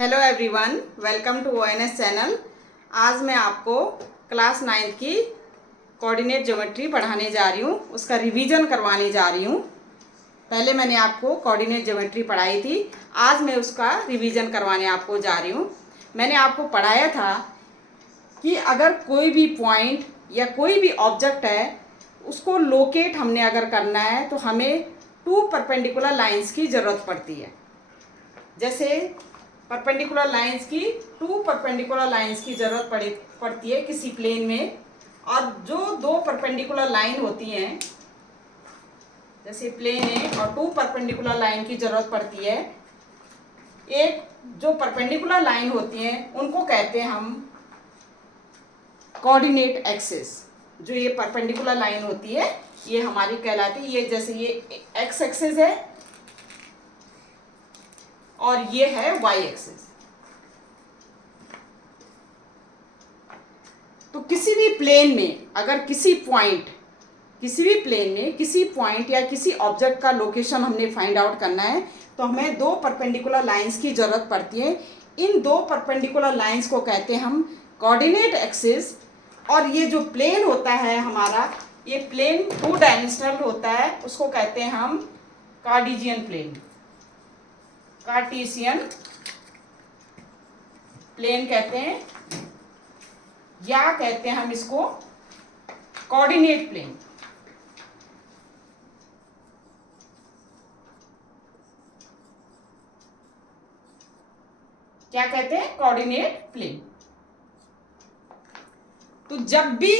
Hello everyone, welcome to ONS channel. आज मैं आपको क्लास 9 की कोऑर्डिनेट ज्योमेट्री पढ़ाने जा रही हूँ, उसका रिवीजन करवाने जा रही हूँ। पहले मैंने आपको कोऑर्डिनेट ज्योमेट्री पढ़ाई थी, आज मैं उसका रिवीजन करवाने आपको जा रही हूँ। मैंने आपको पढ़ाया था कि अगर कोई भी पॉइंट या कोई भी ऑब्जेक्ट है, उसको लोकेट हमने अगर करना है तो हमें 2 परपेंडिकुलर लाइंस की ज़रूरत पड़ती है। जैसे परपेंडिकुलर लाइंस की 2 परपेंडिकुलर लाइंस की ज़रूरत पड़ती है किसी प्लेन में, और जो 2 परपेंडिकुलर लाइन होती हैं, जैसे प्लेन है और 2 परपेंडिकुलर लाइन की ज़रूरत पड़ती है। एक जो परपेंडिकुलर लाइन होती हैं उनको कहते हैं हम कोऑर्डिनेट एक्सिस। जो ये परपेंडिकुलर लाइन होती है ये हमारी कहलाती है, ये जैसे ये एक्स एक्सिस है और ये है वाई एक्सिस। तो किसी भी प्लेन में अगर किसी भी प्लेन में किसी पॉइंट या किसी ऑब्जेक्ट का लोकेशन हमने फाइंड आउट करना है तो हमें 2 परपेंडिकुलर लाइंस की जरूरत पड़ती है। इन 2 परपेंडिकुलर लाइंस को कहते हैं हम कोऑर्डिनेट एक्सिस। और ये जो प्लेन होता है हमारा, ये प्लेन 2 डायमेंशनल होता है, उसको कहते हैं हम कार्टेशियन प्लेन कहते हैं, या कहते हैं हम इसको कोऑर्डिनेट प्लेन। क्या कहते हैं? Coordinate plane. तो जब भी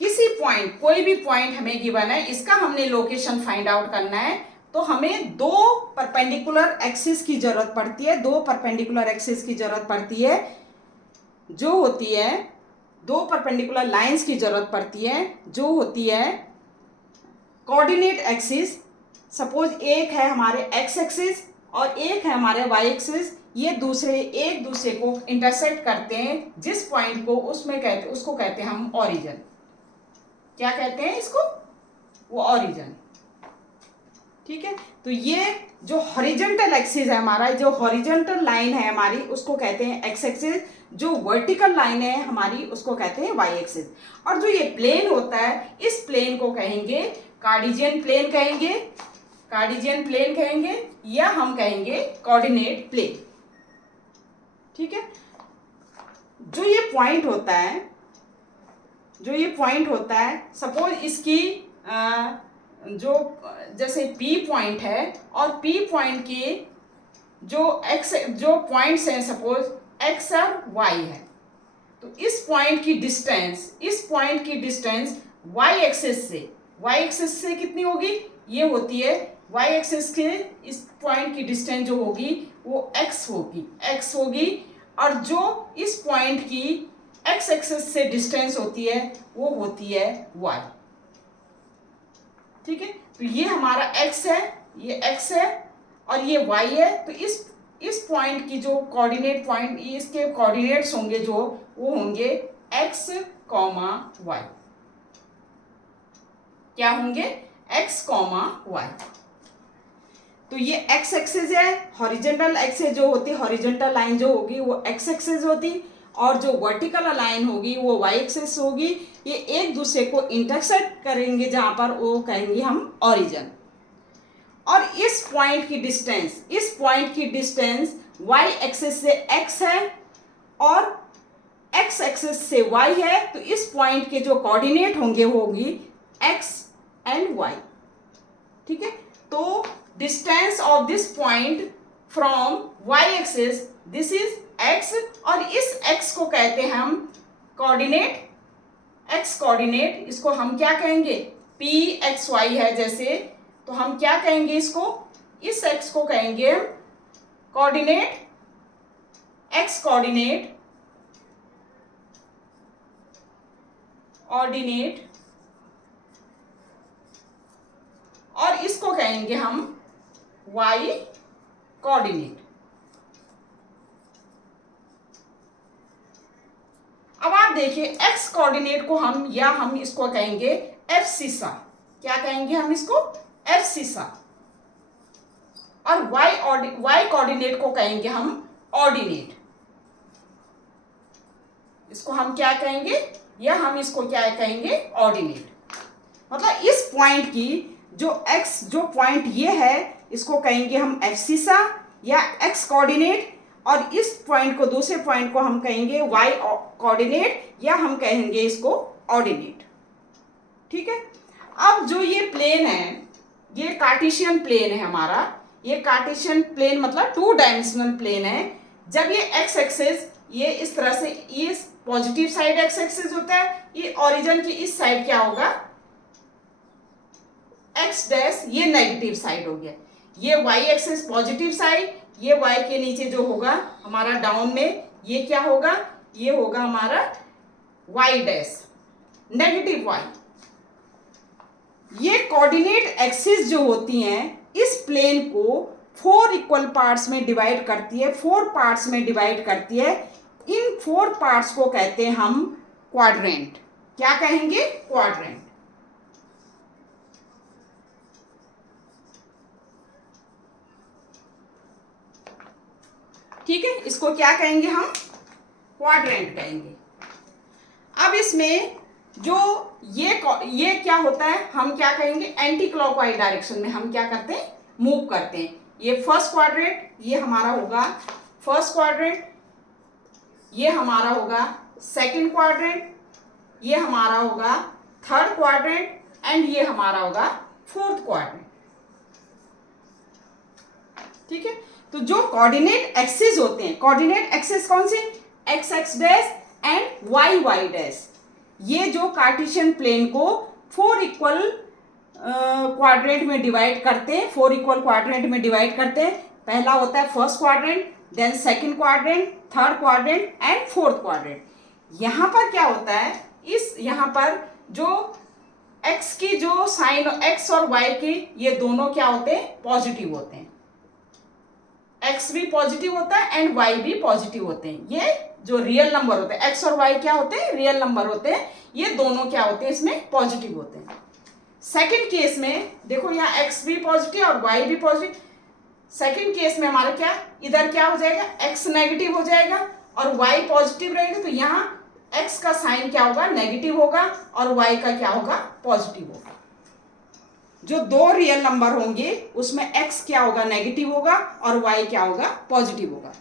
किसी पॉइंट, कोई भी पॉइंट हमें गिवन है, इसका हमने लोकेशन फाइंड आउट करना है तो हमें 2 परपेंडिकुलर एक्सिस की जरूरत पड़ती है। 2 परपेंडिकुलर एक्सिस की जरूरत पड़ती है, जो होती है 2 परपेंडिकुलर लाइंस की जरूरत पड़ती है, जो होती है कोऑर्डिनेट एक्सिस। सपोज एक है हमारे एक्स एक्सिस और एक है हमारे वाई एक्सिस, ये एक दूसरे को इंटरसेक्ट करते हैं। जिस पॉइंट को उसको कहते हैं हम ओरिजिन। क्या कहते हैं इसको? वो ओरिजिन। ठीक है। तो ये जो हॉरिजॉन्टल एक्सिस है हमारा, जो हॉरिजॉन्टल लाइन है हमारी, उसको कहते हैं एक्स एक्सिस। जो वर्टिकल लाइन है हमारी, उसको कहते हैं वाई एक्सिस। और जो ये प्लेन होता है, इस प्लेन को कहेंगे कार्टेशियन प्लेन कहेंगे, या हम कहेंगे कोऑर्डिनेट प्लेन। ठीक है। जो ये पॉइंट होता है, सपोज इसकी जो जैसे P पॉइंट है और P पॉइंट की जो पॉइंट्स हैं, सपोज X और Y है, तो इस पॉइंट की डिस्टेंस Y एक्सिस से कितनी होगी? ये होती है Y एक्सिस के इस पॉइंट की डिस्टेंस जो होगी वो x होगी, और जो इस पॉइंट की x एक्सिस से डिस्टेंस होती है वो होती है y। ठीक है। तो ये हमारा x है, ये x है और ये y है। तो इस पॉइंट की जो कोऑर्डिनेट पॉइंट, इसके कोऑर्डिनेट्स होंगे जो, वो होंगे x, y। क्या होंगे? x, y। तो ये x एक्सिस है, हॉरिजॉन्टल एक्सिस जो होती है, हॉरिजॉन्टल लाइन जो होगी वो x एक्सिस होती, और जो वर्टिकल लाइन होगी वो y एक्सिस होगी। ये एक दूसरे को इंटरसेक्ट करेंगे, जहां पर वो कहेंगे हम ओरिजिन। और इस पॉइंट की डिस्टेंस y एक्सिस से x है और x एक्सिस से y है। तो इस पॉइंट के जो कोऑर्डिनेट होंगे वो होगी x एंड y। ठीक है। तो distance of this point from y axis, this is x, और इस x को कहते हैं हम कोऑर्डिनेट, x कोऑर्डिनेट। इसको हम क्या कहेंगे? P(x,y) है जैसे, तो हम क्या कहेंगे इसको? इस x को कहेंगे हम कोऑर्डिनेट, x कोऑर्डिनेट, और इसको कहेंगे हम y कोऑर्डिनेट। अब आप देखिए, x कोऑर्डिनेट को हम इसको कहेंगे एब्सिसा। क्या कहेंगे हम इसको? एब्सिसा। और y कोऑर्डिनेट को कहेंगे हम ऑर्डिनेट। इसको हम क्या कहेंगे, या हम इसको क्या कहेंगे, ऑर्डिनेट। मतलब इस पॉइंट की जो एक्स जो पॉइंट ये है इसको कहेंगे हम एब्सिसा या एक्स कोऑर्डिनेट, और इस पॉइंट को दूसरे पॉइंट को हम कहेंगे वाई कोऑर्डिनेट या हम कहेंगे इसको ऑर्डिनेट। ठीक है। अब जो ये प्लेन है ये कार्टेशियन प्लेन है हमारा। ये कार्टेशियन प्लेन मतलब 2 डायमेंशनल प्लेन है। जब ये एक्स एक्सिस ये इस तरह से, ये पॉजिटिव साइड एक्स एक्सिस होता है, ये ओरिजिन की इस साइड क्या होगा एक्स डैश, ये नेगेटिव साइड हो गया। ये वाई एक्सिस पॉजिटिव साइड, ये वाई के नीचे जो होगा हमारा डाउन में ये क्या होगा, ये होगा हमारा वाई डैश नेगेटिव वाई। ये कोऑर्डिनेट एक्सिस जो होती हैं इस प्लेन को 4 इक्वल पार्ट्स में डिवाइड करती है, 4 पार्ट्स में डिवाइड करती है। इन 4 पार्ट्स को कहते हैं हम क्वाड्रेंट। क्या कहेंगे, क्वाड्रेंट। ठीक है, इसको क्या कहेंगे हम, क्वाड्रेंट कहेंगे। अब इसमें जो ये क्या होता है, हम क्या कहेंगे एंटी क्लॉकवाइज डायरेक्शन में हम क्या करते हैं, मूव करते हैं। ये फर्स्ट क्वाड्रेंट, ये हमारा होगा फर्स्ट क्वाड्रेंट, ये हमारा होगा सेकंड क्वाड्रेंट, ये हमारा होगा थर्ड क्वाड्रेंट, एंड ये हमारा होगा फोर्थ क्वाड्रेंट। ठीक है। तो जो कोऑर्डिनेट एक्सिस होते हैं, कोऑर्डिनेट एक्सिस कौन से, x x dash and y y dash, ये जो कार्टेशियन प्लेन को 4 इक्वल क्वाड्रेंट में डिवाइड करते हैं, 4 इक्वल क्वाड्रेंट में डिवाइड करते हैं। पहला होता है first quadrant, then second quadrant, third quadrant and fourth quadrant. यहाँ पर क्या होता है, इस यहाँ पर जो एक्स की जो साइन, एक्स और वाई के ये दोनों क्या होते हैं, पॉजिटिव होते हैं। एक्स भी पॉजिटिव होता है एंड वाई भी पॉजिटिव होते हैं। ये जो रियल नंबर होते हैं, एक्स और वाई क्या होते हैं, रियल नंबर होते हैं। ये दोनों क्या होते हैं, इसमें पॉजिटिव होते हैं। सेकंड केस में देखो यहाँ एक्स भी पॉजिटिव और वाई भी पॉजिटिव। सेकंड केस में हमारा क्या, इधर क्या हो जाएगा, एक्स नेगेटिव हो जाएगा और वाई पॉजिटिव रहेगा। तो यहाँ एक्स का साइन क्या होगा, नेगेटिव होगा, और वाई का क्या होगा, पॉजिटिव होगा। जो 2 रियल नंबर होंगे उसमें एक्स क्या होगा, नेगेटिव होगा, और वाई क्या होगा, पॉजिटिव होगा।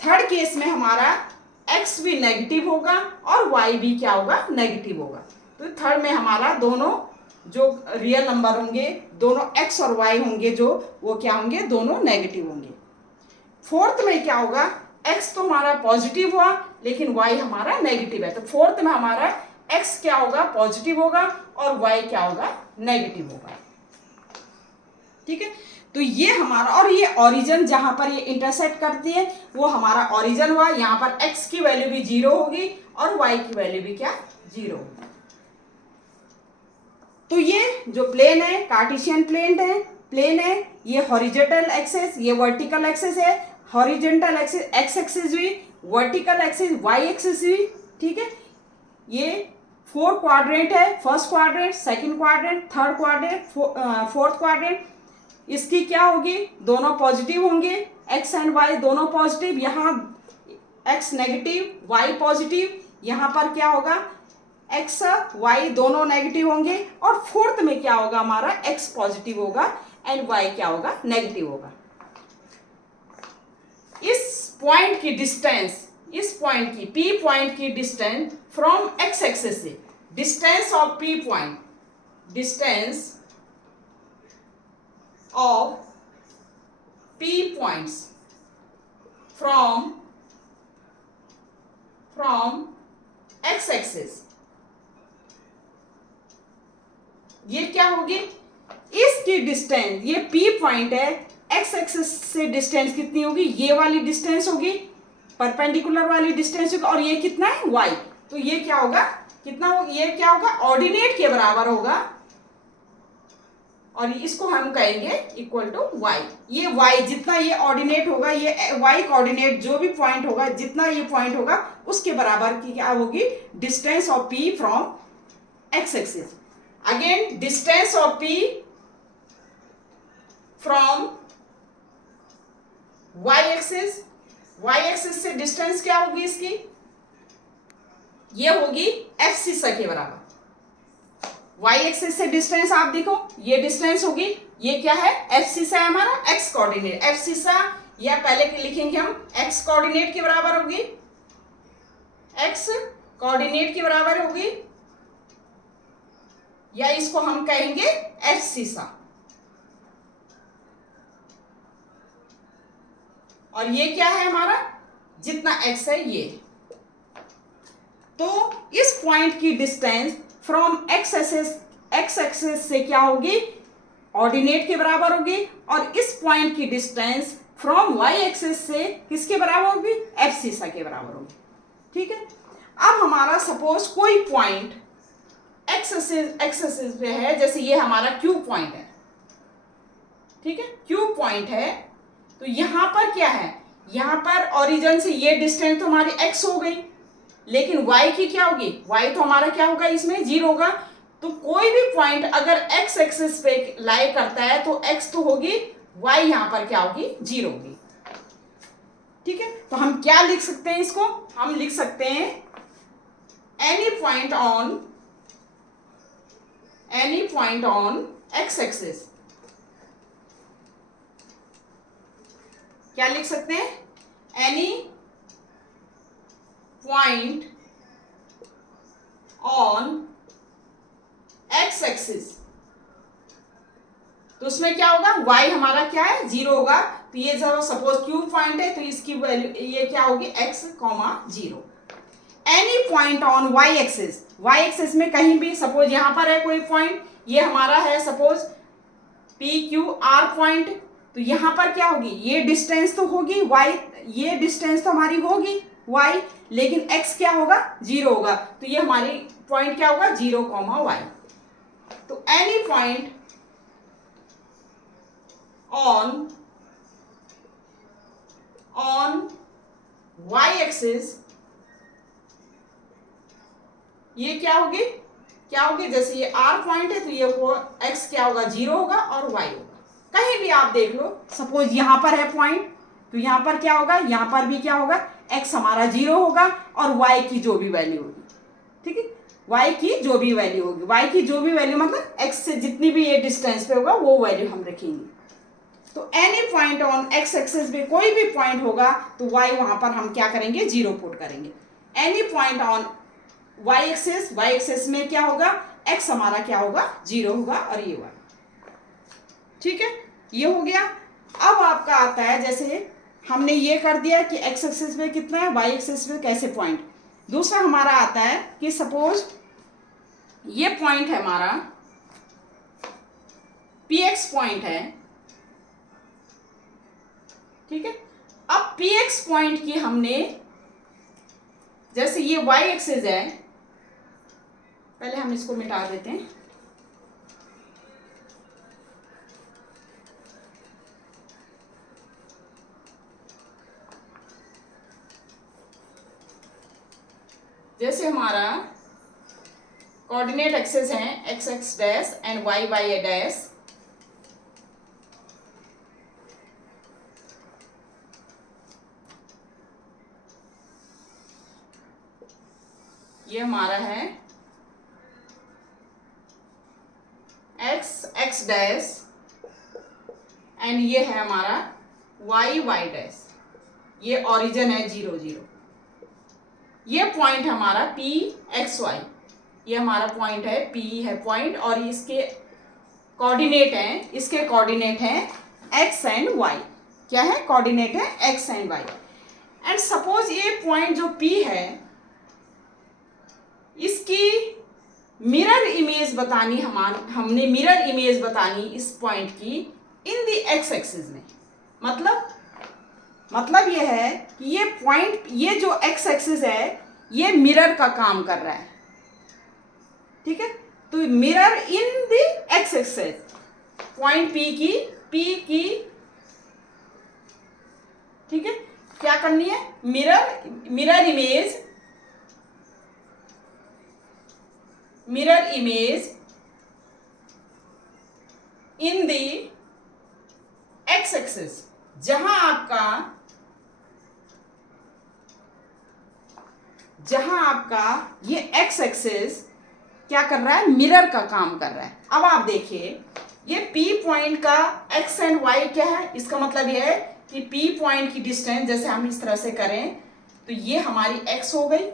थर्ड केस में हमारा एक्स भी नेगेटिव होगा और वाई भी क्या होगा, नेगेटिव होगा। तो थर्ड में हमारा दोनों जो रियल नंबर होंगे, दोनों एक्स और वाई होंगे जो, वो क्या होंगे, दोनों नेगेटिव होंगे। फोर्थ में क्या होगा, एक्स तो हमारा पॉजिटिव हुआ लेकिन वाई हमारा नेगेटिव है। तो फोर्थ में हमारा एक्स क्या होगा, पॉजिटिव होगा, और वाई क्या होगा, नेगेटिव होगा। ठीक है। तो ये हमारा, और ये ओरिजिन जहां पर ये इंटरसेक्ट करती है वो हमारा ओरिजिन हुआ। यहाँ पर एक्स की वैल्यू भी 0 होगी और वाई की वैल्यू भी क्या, 0 होगी। तो ये जो प्लेन है कार्टेशियन प्लेन है, ये हॉरिजॉन्टल एक्सिस, ये वर्टिकल एक्सिस है। हॉरिजॉन्टल एक्सिस एक्स एक्सिस हुई, वर्टिकल एक्सिस वाई एक्सिस हुई। ठीक है। ये 4 क्वाड्रेंट है, first quadrant, second quadrant, third quadrant, fourth quadrant. इसकी क्या होगी, दोनों पॉजिटिव होंगे, एक्स एंड वाई दोनों पॉजिटिव। यहाँ एक्स नेगेटिव वाई पॉजिटिव, यहाँ पर क्या होगा, एक्स वाई दोनों नेगेटिव होंगे। और फोर्थ में क्या होगा, हमारा एक्स पॉजिटिव होगा एंड वाई क्या होगा, नेगेटिव होगा। इस पॉइंट की डिस्टेंस, इस पॉइंट की पी पॉइंट की डिस्टेंस फ्रॉम एक्स एक्सिस से, distance of P point, distance of P points from x axis, ये क्या होगी, इसकी डिस्टेंस, ये P पॉइंट है, x एक्सिस से डिस्टेंस कितनी होगी, ये वाली डिस्टेंस होगी, परपेंडिकुलर वाली डिस्टेंस होगी, और ये कितना है, y। तो ये क्या होगा, कितना होगा, ये क्या होगा, ऑर्डिनेट के बराबर होगा, और इसको हम कहेंगे इक्वल टू वाई। ये वाई जितना ये ऑर्डिनेट होगा, ये वाई कोऑर्डिनेट जो भी पॉइंट होगा, जितना ये पॉइंट होगा उसके बराबर की क्या होगी, distance of P from x axis. Again distance of P from y axis, y axis से डिस्टेंस क्या होगी इसकी, ये होगी एफ सीसा के बराबर। वाई एक्सिस से डिस्टेंस आप देखो, ये डिस्टेंस होगी, ये क्या है, एफ सीसा है हमारा, एक्स कोऑर्डिनेट। एफ सीसा या पहले लिखेंगे हम एक्स कोऑर्डिनेट के बराबर होगी, एक्स कोऑर्डिनेट के बराबर होगी, या इसको हम कहेंगे एफ सीसा। और ये क्या है हमारा, जितना एक्स है ये। तो इस पॉइंट की डिस्टेंस फ्रॉम एक्स एक्सेस से क्या होगी, ऑर्डिनेट के बराबर होगी, और इस पॉइंट की डिस्टेंस फ्रॉम वाई एक्सेस से किसके बराबर होगी, एफ सीसा के बराबर होगी। ठीक है, अब हमारा सपोज कोई पॉइंट एक्स एक्सेस पे है, जैसे ये हमारा क्यू पॉइंट है, ठीक है, क्यू पॉइंट है। तो यहां पर क्या है, यहां पर ओरिजिन से ये डिस्टेंस तो हमारी एक्स हो गई, लेकिन y की क्या होगी, y तो हमारा क्या होगा, इसमें 0 होगा। तो कोई भी पॉइंट अगर x एक्सिस पे लाई करता है तो x तो होगी, y यहां पर क्या होगी, 0 होगी। ठीक है, तो हम क्या लिख सकते हैं इसको, हम लिख सकते हैं any point on x axis. क्या लिख सकते हैं, any point on x axis. तो उसमें क्या होगा, y हमारा क्या है, 0 होगा। तो ये जब सपोज क्यू पॉइंट है तो इसकी वैल्यू ये क्या होगी, x, 0। Any point on y axis, y axis में कहीं भी, सपोज यहां पर है कोई पॉइंट, ये हमारा है suppose P Q R point. तो यहां पर क्या होगी, ये डिस्टेंस तो होगी y, ये डिस्टेंस तो हमारी होगी y, लेकिन x क्या होगा, 0 होगा। तो ये हमारी पॉइंट क्या होगा, 0, y। तो any point on y axis, ये क्या होगी, जैसे ये r पॉइंट है तो ये वो x क्या होगा, 0 होगा और y होगा। कहीं भी आप देख लो, सपोज यहां पर है पॉइंट, तो यहां पर क्या होगा, यहां पर भी क्या होगा, x हमारा 0 होगा और y की जो भी वैल्यू होगी, ठीक है, y की जो भी वैल्यू होगी, y की जो भी वैल्यू मतलब x से जितनी भी ये डिस्टेंस पे होगा वो वैल्यू हम रखेंगे। तो any point on x axis पे कोई भी पॉइंट होगा तो y वहां पर हम क्या करेंगे, 0 पुट करेंगे। Any point on y axis में क्या होगा, x हमारा क्या होगा, 0 होगा और ये होगा। ठीक है, ये हो गया। अब आपका आता है, जैसे हमने ये कर दिया कि x एक्सिस में कितना है, y एक्सिस में कैसे पॉइंट। दूसरा हमारा आता है कि सपोज ये पॉइंट है हमारा px पॉइंट है, ठीक है। अब px पॉइंट की हमने, जैसे ये y एक्सिस है, पहले हम इसको मिटा देते हैं। जैसे हमारा कोऑर्डिनेट एक्सिस है x x dash and y y dash, ये हमारा है x x डैश एंड ये है हमारा y y डैश, ये ओरिजिन है 0 0। ये पॉइंट हमारा पी एक्स वाई, ये हमारा पॉइंट है, पी है पॉइंट, और इसके कोऑर्डिनेट हैं, इसके कोऑर्डिनेट हैं एक्स एंड वाई। क्या है, कोऑर्डिनेट है x and y. And suppose ये पॉइंट जो पी है, इसकी मिरर इमेज बतानी, हमने मिरर इमेज बतानी इस पॉइंट की इन द एक्स एक्सिस में। मतलब ये है कि ये पॉइंट, ये जो एक्स एक्सिस है ये मिरर का काम कर रहा है, ठीक है। तो mirror in the x axis, point P की, ठीक है, क्या करनी है, mirror image in the x axis, जहां आपका जहां आपका ये एक्स एक्सिस क्या कर रहा है, मिरर का काम कर रहा है। अब आप देखिए ये P पॉइंट का x एंड y क्या है, इसका मतलब ये है कि P पॉइंट की डिस्टेंस जैसे हम इस तरह से करें तो ये हमारी x हो गई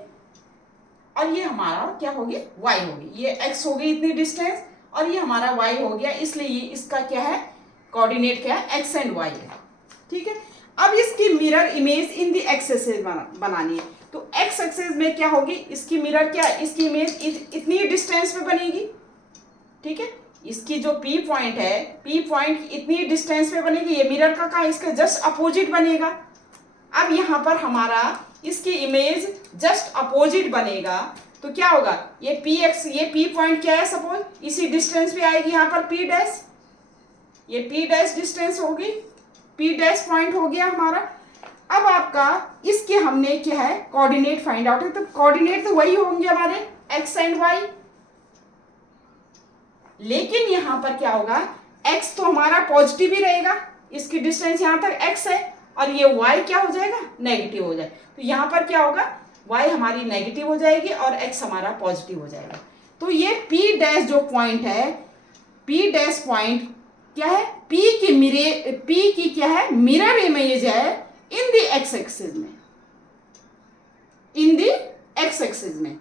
और ये हमारा क्या होगी, y होगी। ये x हो गई इतनी डिस्टेंस और ये हमारा y हो गया, इसलिए ये इसका क्या है, कोऑर्डिनेट क्या है, x एंड y है। ठीक है, अब इसकी mirror image in the x axis बनानी है। तो एक्स एक्सिस में क्या होगी, इसकी मिरर क्या, इसकी इमेज इतनी डिस्टेंस पे बनेगी। ठीक है, इसकी जो P पॉइंट है, P पॉइंट इतनी डिस्टेंस पे बनेगी, ये मिरर का कहाँ, इसका जस्ट अपोजिट बनेगा। अब यहाँ पर हमारा इसकी इमेज जस्ट अपोजिट बनेगा तो क्या होगा, ये P पॉइंट क्या है, सपोज इसी डिस्टेंस पे आएगी यहाँ पर P डैश, ये P डैश डिस्टेंस होगी, P डैश पॉइंट हो गया हमारा। अब आपका इसके हमने क्या है, कोऑर्डिनेट फाइंड आउट है, तो कोऑर्डिनेट तो वही होंगे हमारे x एंड y, लेकिन यहां पर क्या होगा, x तो हमारा पॉजिटिव ही रहेगा, इसकी डिस्टेंस यहां तक x है, और ये y क्या हो जाएगा, नेगेटिव हो जाए। तो यहां पर क्या होगा, y हमारी नेगेटिव हो जाएगी और x हमारा पॉजिटिव हो जाएगा। तो ये P डैश जो पॉइंट है, P डैश पॉइंट क्या है, P की क्या है, मिरर इमेज है इन दी एक्स एक्सिस में, इन दी एक्स एक्सिस में।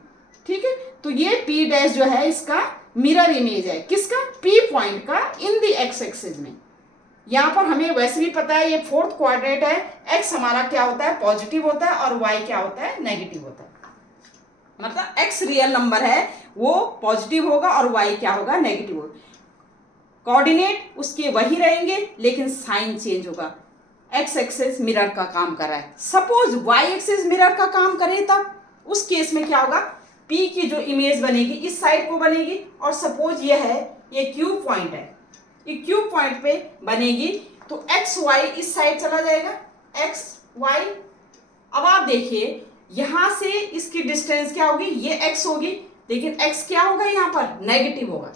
ठीक है, तो ये P डैश जो है इसका मिरर इमेज है, किसका, P पॉइंट का इन दी एक्स एक्सिस में। यहां पर हमें वैसे भी पता है ये फोर्थ क्वाड्रेंट है, x हमारा क्या होता है, पॉजिटिव होता है और y क्या होता है, नेगेटिव होता है। मतलब x रियल नंबर है वो पॉजिटिव होगा और y क्या होगा, नेगेटिव होगा। कोऑर्डिनेट उसके वही रहेंगे लेकिन साइन चेंज होगा। एक्स एक्सिस मिरर का काम कर रहा है, सपोज वाई एक्सिस मिरर का काम करे तब उस केस में क्या होगा, P की जो इमेज बनेगी इस साइड को बनेगी, और सपोज ये है, ये Q पॉइंट है, ये Q पॉइंट पे बनेगी, तो एक्स वाई इस साइड चला जाएगा, एक्स वाई। अब आप देखिए यहां से इसकी डिस्टेंस क्या होगी, ये x होगी, लेकिन x क्या होगा यहाँ पर, नेगेटिव होगा,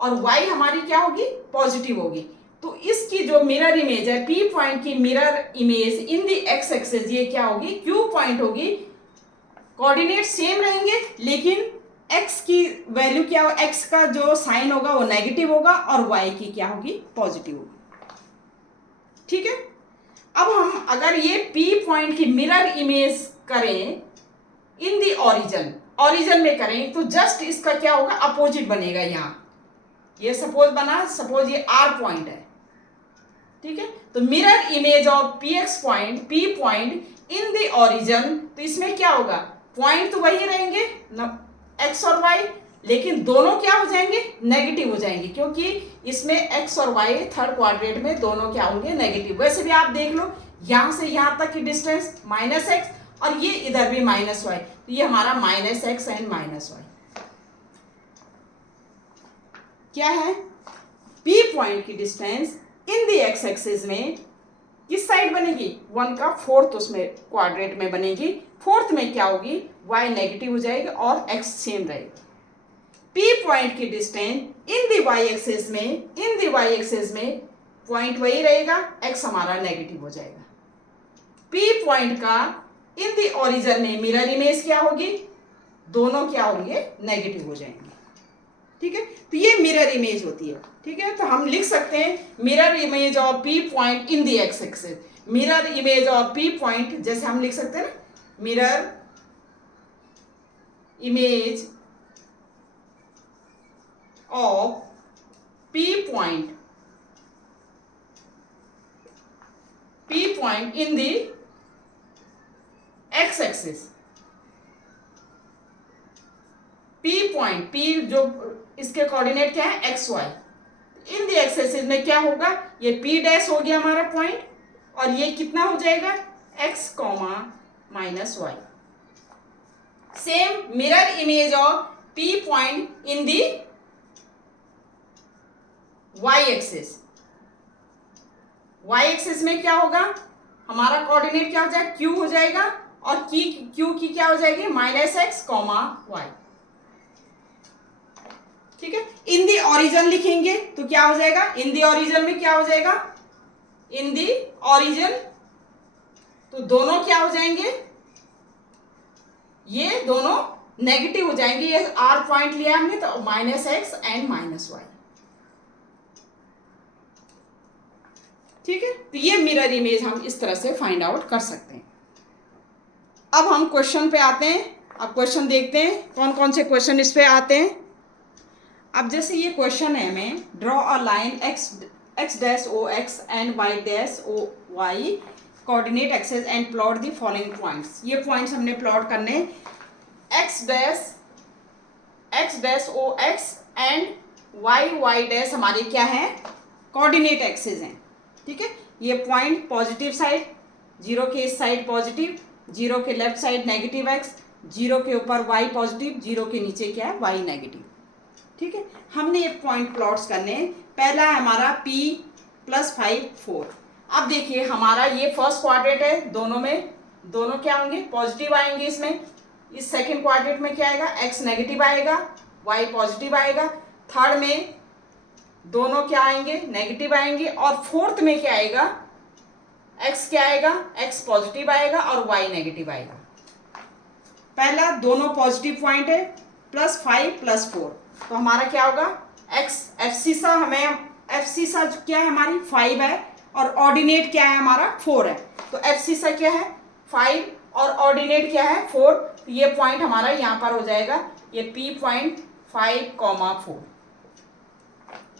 और y हमारी क्या होगी, पॉजिटिव होगी। तो इसकी जो मिरर इमेज है, P पॉइंट की mirror image in the x axis ये क्या होगी, Q पॉइंट होगी। कोऑर्डिनेट सेम रहेंगे लेकिन x की वैल्यू क्या हो, x का जो साइन होगा वो नेगेटिव होगा और y की क्या होगी, पॉजिटिव होगी। ठीक है, अब हम अगर ये P पॉइंट की मिरर इमेज करें इन दी ओरिजिन में करें तो जस्ट इसका क्या होगा, अपोजिट बनेगा। यहाँ ये सपोज बना, सपोज ये R पॉइंट है, ठीक है, तो mirror image of P point in the origin, तो इसमें क्या होगा, पॉइंट तो वही रहेंगे x और y, लेकिन दोनों क्या हो जाएंगे, नेगेटिव हो जाएंगे, क्योंकि इसमें x और y थर्ड क्वाड्रेंट में दोनों क्या होंगे, नेगेटिव। वैसे भी आप देख लो यहां से यहां तक की डिस्टेंस -x और ये इधर भी -y, तो ये हमारा -x एंड -y क्या है, P पॉइंट की distance in the x axis में किस साइड बनेगी, 1 का फोर्थ उसमें क्वाड्रेंट में बनेगी, फोर्थ में क्या होगी, y नेगेटिव हो जाएगी और x सेम रहेगा। P पॉइंट की distance in the y axis में पॉइंट वही रहेगा, x हमारा नेगेटिव हो जाएगा। P पॉइंट का इन दी ओरिजिन में मिरर इमेज क्या होगी, दोनों क्या होंगे, नेगेटिव हो जाएंगे। ठीक है, तो ये मिरर इमेज होती है। ठीक है, तो हम लिख सकते हैं mirror image of P point in the x axis, mirror image of P point, जैसे हम लिख सकते हैं ना, mirror image of P point in the x axis. P point, P जो इसके कोऑर्डिनेट क्या है, एक्स वाई, इन दी एक्स एक्सिस में क्या होगा, ये P डैश हो गया हमारा पॉइंट, और ये कितना हो जाएगा, x, -y। Same mirror image of P point in the y axis, y axis में क्या होगा, हमारा कोऑर्डिनेट क्या हो जाएगा, q हो जाएगा, और q की क्या हो जाएगी, -x, y। ठीक है, इन दी ओरिजिन लिखेंगे तो क्या हो जाएगा, इन दी ओरिजिन में क्या हो जाएगा, इन दी ओरिजिन, तो दोनों क्या हो जाएंगे, ये दोनों नेगेटिव हो जाएंगे। ये आर पॉइंट लिया हमने तो minus x and minus y, ठीक है। तो ये मिरर इमेज हम इस तरह से फाइंड आउट कर सकते हैं। अब हम क्वेश्चन पे आते हैं। अब क्वेश्चन देखते हैं कौन कौन से क्वेश्चन इस पे आते हैं। अब जैसे ये क्वेश्चन है हमें, draw a line x dash O x and y dash O y coordinate axes and plot the following points. ये पॉइंट्स हमने प्लॉट करने, x dash O x and y dash हमारे क्या है, कोऑर्डिनेट एक्सेस हैं, ठीक है। ये पॉइंट पॉजिटिव साइड, जीरो के इस साइड पॉजिटिव, जीरो के left side negative x, zero के ऊपर वाई पॉजिटिव, जीरो के नीचे क्या है, वाई नेगेटिव, ठीक है। हमने ये पॉइंट प्लॉट्स करने। पहला है हमारा P + 5 4। अब देखिए हमारा ये फर्स्ट क्वाड्रेंट है, दोनों में दोनों क्या होंगे, पॉजिटिव आएंगे इसमें। इस सेकंड क्वाड्रेंट में क्या आएगा, x नेगेटिव आएगा, y पॉजिटिव आएगा। थर्ड में दोनों क्या आएंगे, नेगेटिव आएंगे। और फोर्थ में क्या आएगा, x क्या आएगा, x पॉजिटिव आएगा और y नेगेटिव आएगा। पहला दोनों पॉजिटिव पॉइंट है, +5 + 4, तो हमारा क्या होगा, x एफसीसा हमें एफसीसा क्या है हमारी 5 है और ऑर्डिनेट क्या है हमारा 4 है। तो एफसीसा क्या है 5 और ऑर्डिनेट क्या है 4। तो ये पॉइंट हमारा यहाँ पर हो जाएगा, ये P पॉइंट 5,4।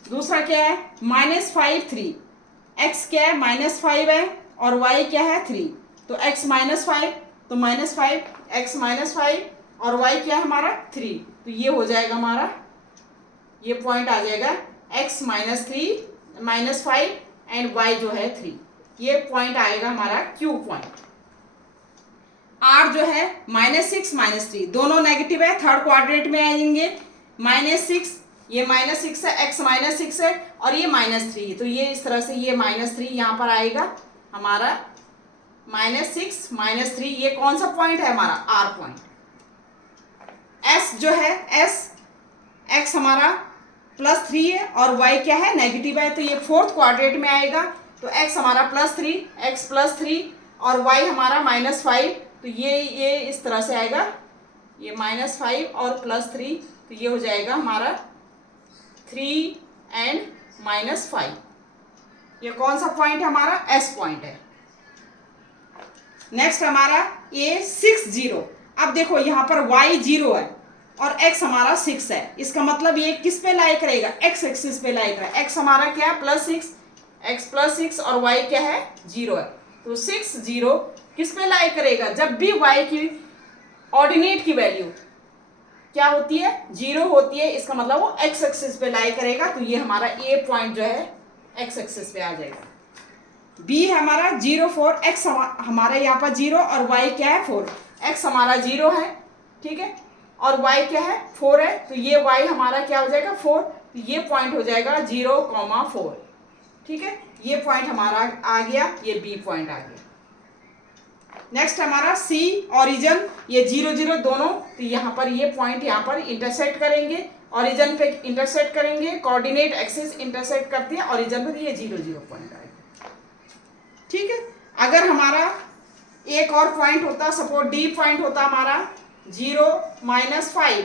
दूसरा क्या है -5 3, x क्या है -5 है और y क्या है 3, तो x -5 तो -5 x -5 और y क्या है हमारा 3, तो ये हो जाएगा हमारा, ये पॉइंट आ जाएगा x -5 एंड y जो है 3, ये पॉइंट आएगा हमारा Q पॉइंट। R जो है -6 -3 दोनों नेगेटिव है, थर्ड क्वाड्रेंट में आएंगे। -6 ये -6 है, x -6 है और ये -3, तो ये इस तरह से ये -3 यहाँ पर आएगा हमारा, -6 -3, ये कौन सा पॉइंट है हमारा, R पॉइंट। S जो है x हमारा +3 है और y क्या है नेगेटिव है, तो ये फोर्थ क्वाड्रेंट में आएगा। तो x हमारा +3 और y हमारा -5, तो ये इस तरह से आएगा, ये -5 और +3, तो ये हो जाएगा हमारा 3 एंड -5। ये कौन सा पॉइंट है हमारा, S पॉइंट है। नेक्स्ट हमारा ये 6 0। अब देखो यहाँ पर y 0 है और x हमारा 6 है, इसका मतलब ये किस पे लाई करेगा, x एक्सिस पे लाई करेगा। x हमारा क्या है +6, x +6 और y क्या है 0 है, तो 6 0 किस पे लाई करेगा, जब भी y की ऑर्डिनेट की वैल्यू क्या होती है 0 होती है, इसका मतलब वो x एक्सिस पे लाई करेगा। तो ये हमारा A पॉइंट जो है x एक्सिस पे आ जाएगा। B हमारा 0 4, x हमारा यहाँ पर 0 और y क्या है 4, x हमारा 0 है, ठीक है, और y क्या है 4 है, तो ये y हमारा क्या हो जाएगा 4, तो ये पॉइंट हो जाएगा 0, 4, ठीक है। ये पॉइंट हमारा आ गया, ये B पॉइंट आ गया। नेक्स्ट हमारा C ओरिजिन, ये 0 0 दोनों, तो यहाँ पर ये पॉइंट यहाँ पर इंटरसेक्ट करेंगे, ओरिजिन पे इंटरसेक्ट करेंगे, कोऑर्डिनेट एक्सिस इंटरसेक्ट करती है ओरिजिन पे, ये 0 0 पॉइंट आएगा, ठीक है। अगर हमारा एक और पॉइंट होता, सपोज D पॉइंट होता हमारा 0 -5,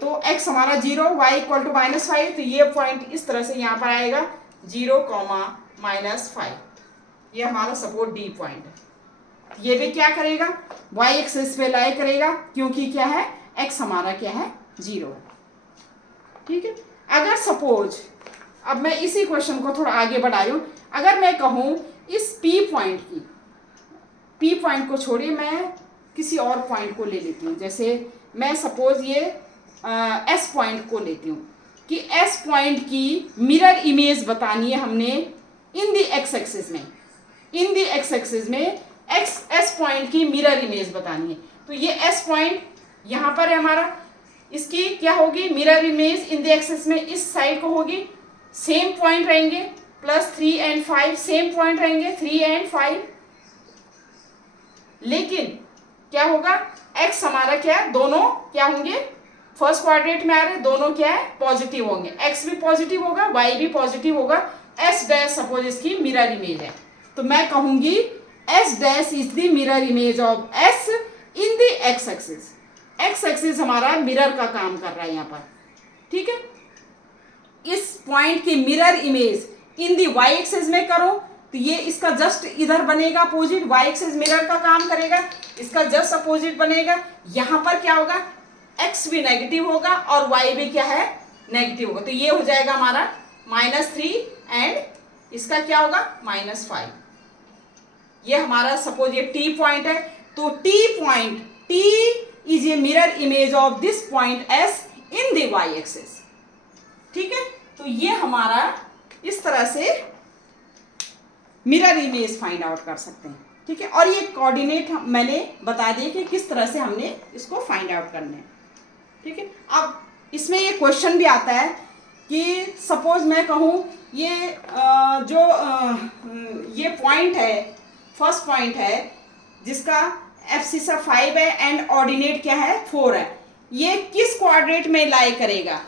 तो x हमारा 0 y = -5, तो ये पॉइंट इस तरह से यहाँ पर आएगा 0, -5, ये हमारा सपोज D पॉइंट है। ये भी क्या करेगा, y एक्सिस पे लाई करेगा, क्योंकि क्या है x हमारा क्या है 0 है, ठीक है। अगर सपोज, अब मैं इसी क्वेश्चन को थोड़ा आगे बढ़ा रही हूँ, अगर मैं कहूँ इस P पॉइंट को छोड़िए, मैं किसी और पॉइंट को ले लेती हूँ। जैसे मैं सपोज ये S पॉइंट को लेती हूँ कि S पॉइंट की मिरर इमेज बतानी है हमने इन दी एक्स एक्सिस में, S पॉइंट की मिरर इमेज बतानी है। तो ये S पॉइंट यहाँ पर है हमारा, इसकी क्या होगी mirror image in the axis में, इस साइड को होगी, सेम पॉइंट रहेंगे, +3 एंड 5 सेम पॉइंट रहेंगे, 3 एंड 5, लेकिन क्या होगा x हमारा क्या है, दोनों क्या होंगे फर्स्ट क्वाड्रेंट में आ रहे, दोनों क्या है पॉजिटिव होंगे, x भी पॉजिटिव होगा, y भी पॉजिटिव होगा। S डैश सपोज इसकी मिरर इमेज है, तो मैं कहूंगी S dash is the mirror image of S in the x axis. X axis हमारा मिरर का काम कर रहा है यहाँ पर, ठीक है। इस पॉइंट की mirror image in the y axis में करो तो ये इसका जस्ट इधर बनेगा अपोजिट, वाई एक्सिस मिरर का काम करेगा, इसका जस्ट अपोजिट बनेगा। यहाँ पर क्या होगा, एक्स भी नेगेटिव होगा और वाई भी क्या है, नेगेटिव होगा। तो ये हो जाएगा हमारा -3 एंड इसका क्या होगा -5। ये हमारा सपोज ये टी पॉइंट है, तो T point, T is a mirror image of this point S in the y axis, ठीक है। तो ये हमारा इस तरह से मिरर इमेज फाइंड आउट कर सकते हैं, ठीक है। और ये कोऑर्डिनेट मैंने बता दिए कि किस तरह से हमने इसको फाइंड आउट करना है, ठीक है। अब इसमें ये क्वेश्चन भी आता है कि सपोज मैं कहूँ ये ये पॉइंट है, फर्स्ट पॉइंट है जिसका एब्सिसा 5 है एंड ऑर्डिनेट क्या है 4 है, ये किस क्वाड्रेंट में लाई करेगा।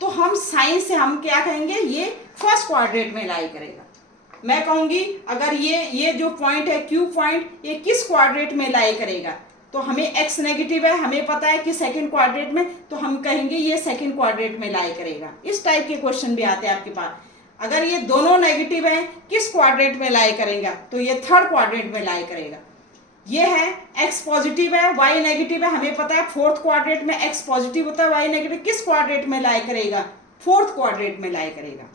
तो हम साइन से हम क्या कहेंगे, ये फर्स्ट क्वाड्रेंट में लाई करेगा। मैं कहूँगी अगर ये जो पॉइंट है क्यू पॉइंट, ये किस क्वाड्रेंट में लाई करेगा, तो हमें एक्स नेगेटिव है, हमें पता है कि सेकंड क्वाड्रेंट में, तो हम कहेंगे ये सेकंड क्वाड्रेंट में लाई करेगा। इस टाइप के क्वेश्चन भी आते हैं आपके पास। अगर ये दोनों नेगेटिव हैं, किस क्वाड्रेंट में लाई करेगा, तो ये थर्ड क्वाड्रेंट में लाई करेगा। ये है एक्स पॉजिटिव है, वाई नेगेटिव है, हमें पता है फोर्थ क्वाड्रेंट में एक्स पॉजिटिव होता है, वाई नेगेटिव, किस क्वाड्रेंट में लाई करेगा, फोर्थ क्वाड्रेंट में लाई करेगा।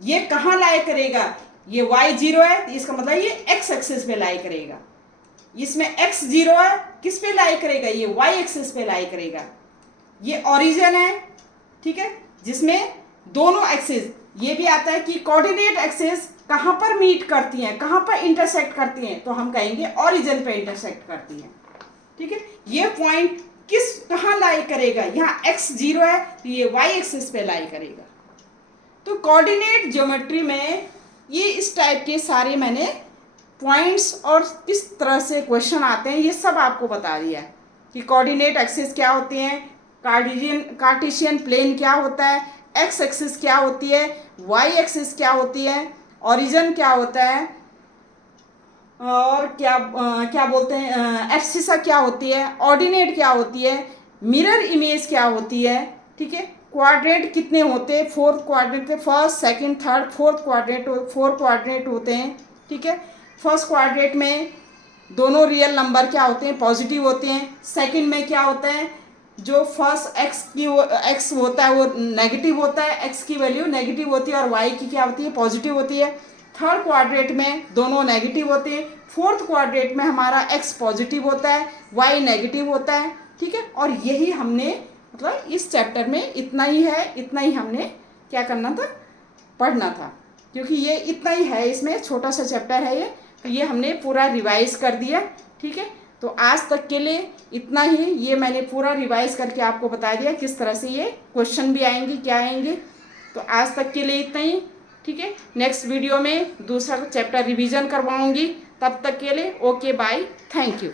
ये कहाँ लाई करेगा, ये y 0 है, तो इसका मतलब ये x एक्सिस पे लाई करेगा। इसमें x 0 है, किस पे लाई करेगा, ये y एक्सिस पे लाई करेगा। ये ओरिजिन है, ठीक है, जिसमें दोनों एक्सिस, ये भी आता है कि कोऑर्डिनेट एक्सिस कहाँ पर मीट करती हैं, कहाँ पर इंटरसेक्ट करती हैं, तो हम कहेंगे ओरिजिन पे इंटरसेक्ट करती हैं, ठीक है। ये पॉइंट कहाँ लाई करेगा, यहाँ x 0 है, तो ये y एक्सिस पे लाई करेगा। तो कोऑर्डिनेट ज्योमेट्री में ये इस टाइप के सारे मैंने पॉइंट्स और किस तरह से क्वेश्चन आते हैं ये सब आपको बता दिया है कि कोऑर्डिनेट एक्सिस क्या होती हैं, कार्टेशियन प्लेन क्या होता है, एक्स एक्सिस क्या होती है, वाई एक्सिस क्या होती है, ओरिजिन क्या होता है, और क्या बोलते हैं एब्सिसा क्या होती है, ऑर्डिनेट क्या होती है, मिरर इमेज क्या होती है, ठीक है। क्वाड्रेंट कितने होते हैं, फोर्थ क्वाड्रेंट के, first second third fourth quadrant, 4 quadrant होते हैं, ठीक है। फर्स्ट क्वाड्रेंट में दोनों रियल नंबर क्या होते हैं, पॉजिटिव होते हैं। सेकंड में क्या होता है, जो फर्स्ट एक्स होता है वो नेगेटिव होता है, एक्स की वैल्यू नेगेटिव होती है और वाई की क्या होती है, पॉजिटिव होती है। थर्ड क्वाड्रेंट में दोनों नेगेटिव होते हैं। फोर्थ क्वाड्रेंट में हमारा एक्स पॉजिटिव होता है, वाई नेगेटिव होता है, ठीक है। और यही हमने मतलब इस चैप्टर में इतना ही है, इतना ही हमने क्या करना था, पढ़ना था, क्योंकि ये इतना ही है, इसमें छोटा सा चैप्टर है ये, तो ये हमने पूरा रिवाइज कर दिया, ठीक है। तो आज तक के लिए इतना ही, ये मैंने पूरा रिवाइज करके आपको बता दिया किस तरह से ये क्वेश्चन भी आएंगे, क्या आएंगे। तो आज तक के लिए इतना ही, ठीक है। नेक्स्ट वीडियो में दूसरा चैप्टर रिवीजन करवाऊँगी, तब तक के लिए ओके बाय, थैंक यू।